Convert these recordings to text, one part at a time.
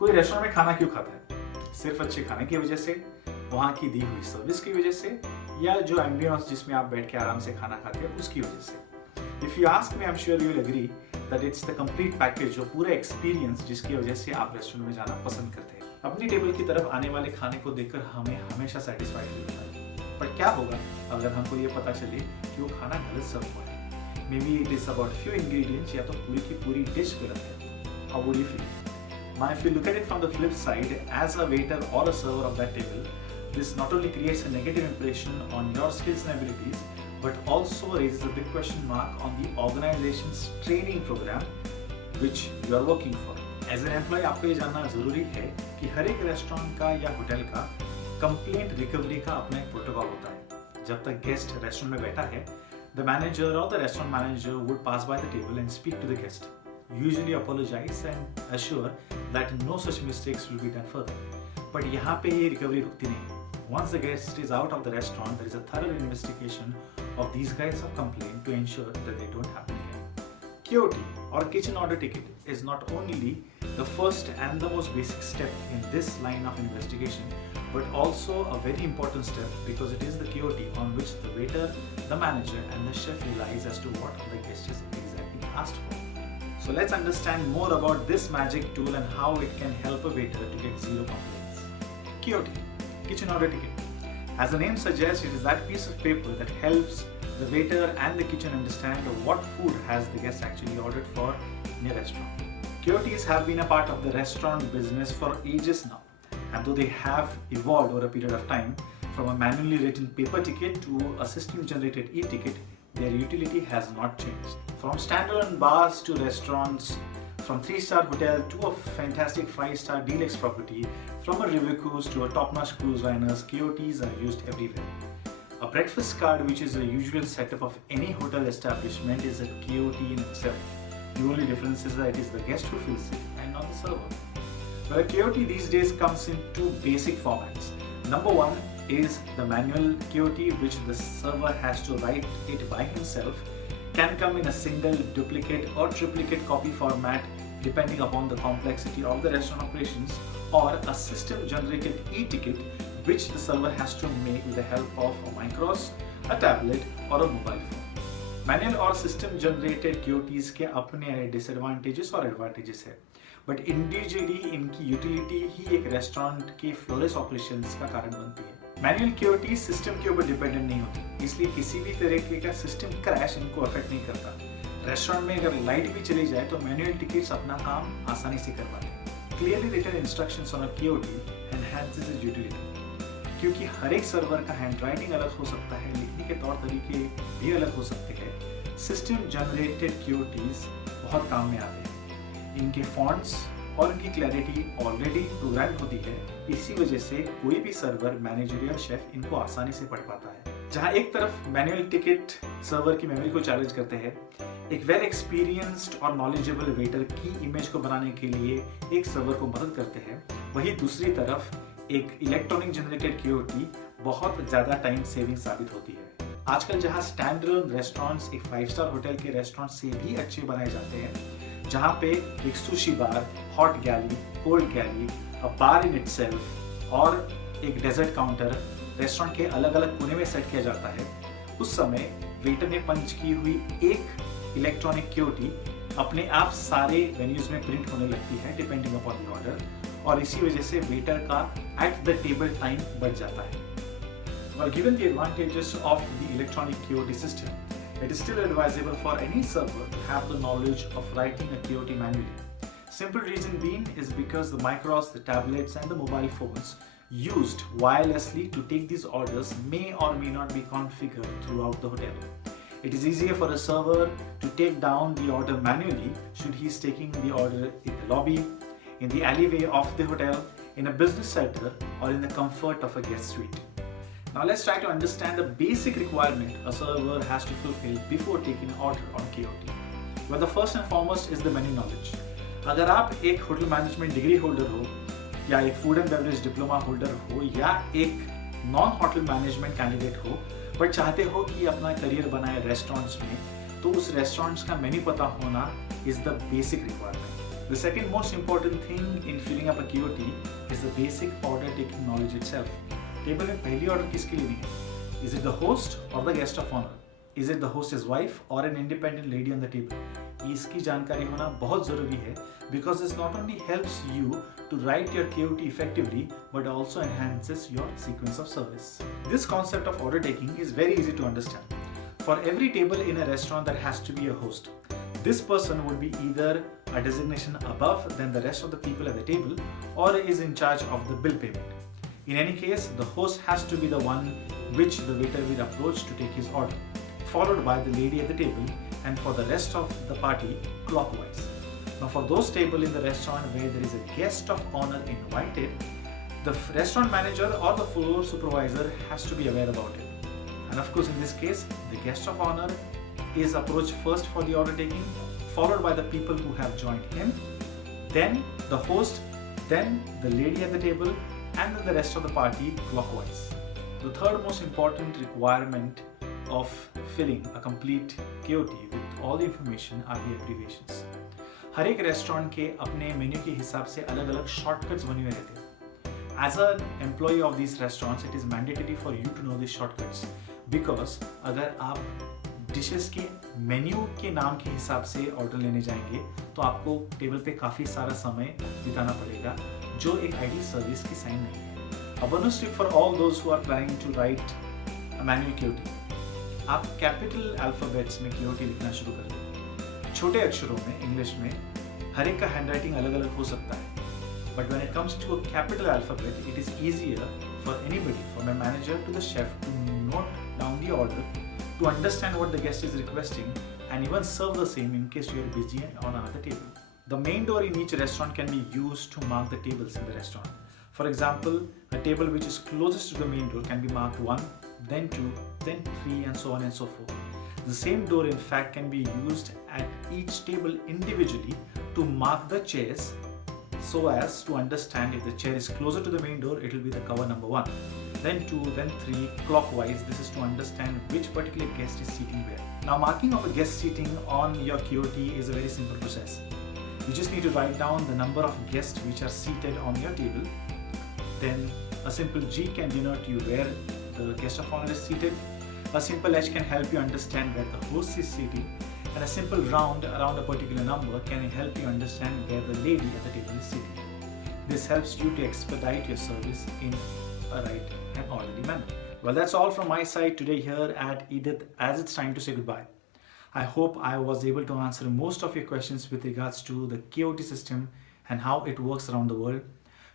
कोई रेस्टोरेंट में खाना क्यों खाता है? सिर्फ अच्छे खाने की वजह से, वहाँ की दी हुई सर्विस की वजह से, या जो एम्बियंस जिसमें आप बैठ के आराम से खाना खाते हैं उसकी वजह से? If you ask me, I am sure you will agree that it's the complete package, जो पूरा एक्सपीरियंस जिसकी वजह से आप रेस्टोरेंट में जाना पसंद करते हैं। अपनी टेबल की तरफ आने वाले खाने को देखकर हमें हमेशा सेटिस्फाइड फील होता है, पर क्या होगा अगर हमको ये पता चले कि वो खाना गलत सर्व हुआ है? May be it is about few ingredients, या तो पूरी की पूरी डिश गलत है। How would you feel? Now, if you look at it from the flip side, as a waiter or a server of that table, this not only creates a negative impression on your skills and abilities, but also raises a big question mark on the organization's training program which you are working for. As an employee, आपको ये जानना जरूरी है कि हर एक restaurant का या hotel का कंप्लेंट रिकवरी का अपना एक प्रोटोकॉल होता है। जब तक गेस्ट रेस्टोरेंट में बैठा है, the manager or the restaurant manager would pass by the table and speak to the guest, usually apologize and assure that no such mistakes will be done further. But यहाँ पे ये recovery रुकती नहीं। Once the guest is out of the restaurant, there is a thorough investigation of these guys of complaint to ensure that they don't happen again. KOT or kitchen order ticket is not only the first and the most basic step in this line of investigation, but also a very important step because it is the KOT on which the waiter, the manager and the chef relies as to what the guest is exactly asked for. So let's understand more about this magic tool and how it can help a waiter to get zero complaints. KOT, kitchen order ticket. As the name suggests, it is that piece of paper that helps the waiter and the kitchen understand what food has the guest actually ordered for in a restaurant. KOTs have been a part of the restaurant business for ages now, and though they have evolved over a period of time, from a manually written paper ticket to a system-generated e-ticket, their utility has not changed. From standalone bars to restaurants, from 3-star hotel to a fantastic 5-star deluxe property, from a river cruise to a top-notch cruise liners, KOTs are used everywhere. A breakfast card, which is a usual setup of any hotel establishment, is a KOT in itself. The only difference is that it is the guest who fills it and not the server. But a KOT these days comes in two basic formats. Number one is the manual KOT, which the server has to write it by himself, can come in a single, duplicate or triplicate copy format depending upon the complexity of the restaurant operations, or a system generated e-ticket which the server has to make with the help of a micros, a tablet or a mobile phone. Manual और system generated KOTs के अपने disadvantages और advantages है, but individually इनकी utility ही एक restaurant के flawless operations का कारण बनती है। मैनुअल KOT सिस्टम के ऊपर डिपेंडेंट नहीं होती, इसलिए किसी भी तरीके का सिस्टम क्रैश इनको अफेक्ट नहीं करता। रेस्टोरेंट में अगर लाइट भी चली जाए तो मैनुअल टिकट्स अपना काम आसानी से करवाते हैं। Clearly written instructions on a KOT enhances its utility, क्योंकि हर एक सर्वर का हैंडराइटिंग अलग हो सकता है, लिखने के तौर तरीके भी अलग हो सकते हैं। सिस्टम जनरेटेड KOTs बहुत काम में आते हैं। इनके फॉन्ट्स और इनकी क्लैरिटी ऑलरेडी प्रोग्राम होती है, इसी वजह से कोई भी सर्वर, मैनेजर या शेफ इनको आसानी से पढ़ पाता है। जहां एक तरफ मैनुअल टिकट सर्वर की मेमोरी को चैलेंज करते हैं, एक वेल एक्सपीरियंस्ड और नॉलेजेबल वेटर की इमेज को बनाने के लिए एक सर्वर को मदद करते हैं, वहीं दूसरी तरफ एक इलेक्ट्रॉनिक जनरेटेड KOT बहुत ज्यादा टाइम सेविंग साबित होती है। आजकल जहां स्टैंडर्ड रेस्टोरेंट्स एक 5-स्टार होटल के रेस्टोरेंट से भी अच्छे बनाए जाते हैं, जहाँ पे एक sushi bar, hot galley, cold galley, a bar in itself और एक डेजर्ट काउंटर रेस्टोरेंट के अलग अलग कोने में सेट किया जाता है, उस समय वेटर ने पंच की हुई एक इलेक्ट्रॉनिक KOT अपने आप सारे वेन्यूज में प्रिंट होने लगती है डिपेंडिंग अपॉन द ऑर्डर, और इसी वजह से वेटर का एट द टेबल टाइम बच जाता है। Well, given the advantages of the electronic KOT system, it is still advisable for any server to have the knowledge of writing a KOT manually. Simple reason being is because the micros, the tablets and the mobile phones used wirelessly to take these orders may or may not be configured throughout the hotel. It is easier for a server to take down the order manually should he is taking the order in the lobby, in the alleyway of the hotel, in a business center or in the comfort of a guest suite. Now let's try to understand the basic requirement a server has to fulfill before taking an order on KOT. Well, the first and foremost is the menu knowledge. अगर आप एक hotel management degree holder हो, या एक food and beverage diploma holder हो, या एक non hotel management candidate हो, बट चाहते हो कि अपना करियर बनाए रेस्टोरेंट्स में, तो उस रेस्टोरेंट्स का मेन्यू पता होना is the basic requirement. The second most important thing in filling up a KOT is the basic order taking knowledge itself. Table में पहली order किसके लिए नहीं है? Is it the host or the guest of honor? Is it the host's wife or an independent lady on the table? इसकी जानकारी होना बहुत ज़रूरी है because this not only helps you to write your KOT effectively but also enhances your sequence of service. This concept of order taking is very easy to understand. For every table in a restaurant there has to be a host. This person would be either a designation above than the rest of the people at the table or is in charge of the bill payment. In any case, the host has to be the one which the waiter will approach to take his order, followed by the lady at the table, and for the rest of the party, clockwise. Now for those tables in the restaurant where there is a guest of honor invited, the restaurant manager or the floor supervisor has to be aware about it. And of course in this case, the guest of honor is approached first for the order taking, followed by the people who have joined him, then the host, then the lady at the table, and then the rest of the party clockwise. The third most important requirement of filling a complete KOT with all the information are the abbreviations. हर एक restaurant के अपने menu के हिसाब से अलग अलग shortcuts बने हुए रहते हैं. As an employee of these restaurants, it is mandatory for you to know these shortcuts because अगर आप डिशेस के मेन्यू के नाम के हिसाब से ऑर्डर लेने जाएंगे तो आपको टेबल पे काफ़ी सारा समय बिताना पड़ेगा जो एक आइडियल सर्विस की साइन नहीं है. A bonus tip for all those who are planning to write a manual KOT. आप कैपिटल अल्फ़ाबेट्स में KOT लिखना शुरू कर दें. छोटे अक्षरों में इंग्लिश में हर एक का हैंडराइटिंग अलग अलग हो सकता है. But when it comes to a capital alphabet, it is easier for anybody, from a manager to the chef, to note down the order, to understand what the guest is requesting, and even serve the same in case you are busy on another table. The main door in each restaurant can be used to mark the tables in the restaurant. For example, a table which is closest to the main door can be marked 1, then 2, then 3, and so on and so forth. The same door in fact can be used at each table individually to mark the chairs so as to understand if the chair is closer to the main door, it will be the cover number 1. Then 2, then 3, clockwise. This is to understand which particular guest is sitting where. Now marking of a guest seating on your KOT is a very simple process. You just need to write down the number of guests which are seated on your table. Then a simple G can denote you where the guest of honor is seated. A simple H can help you understand where the host is sitting. And a simple round around a particular number can help you understand where the lady at the table is sitting. This helps you to expedite your service in a right and orderly manner. Well, that's all from my side today here at Edith as it's time to say goodbye. I hope I was able to answer most of your questions with regards to the KOT system and how it works around the world.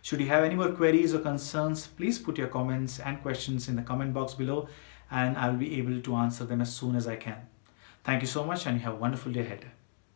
Should you have any more queries or concerns, please put your comments and questions in the comment box below and I'll be able to answer them as soon as I can. Thank you so much and you have a wonderful day ahead.